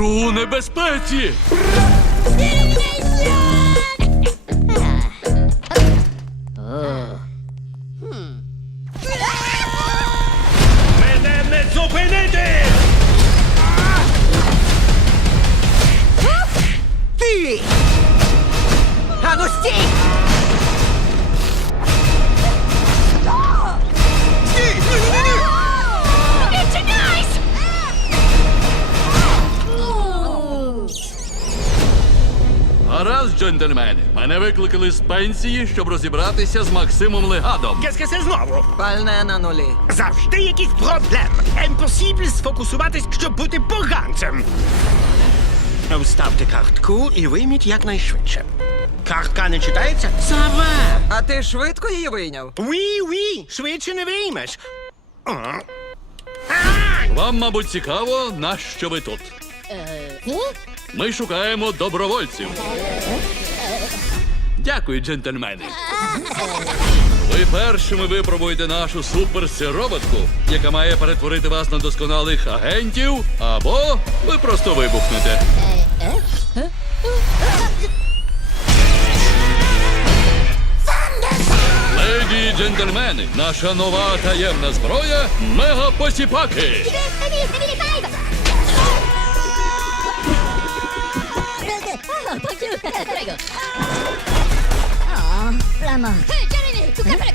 у небезпеці. Мене не зупинити! Ти! Ану стій! Стій! Гаразд, джентльмени. Мене викликали з пенсії, щоб розібратися з Максимом Легадом. Кескесе знову. Пальне на нулі. Завжди якісь проблеми. Емпосібль сфокусуватись, щоб бути поганцем. Вставте картку і вийміть якнайшвидше. Картка не читається? Сава! А ти швидко її вийняв? Уі, уі, швидше не виймеш. Вам, мабуть, цікаво, нащо ви тут. Ми шукаємо добровольців. Дякую, джентльмени. Ви першими випробуєте нашу суперсироботку, яка має перетворити вас на досконалих агентів, або ви просто вибухнете. Леді і джентльмени, наша нова таємна зброя мегапосіпаки. Prends-le, prends-le, prends-le. Oh, la mort. Hé, Jeremy, tu capes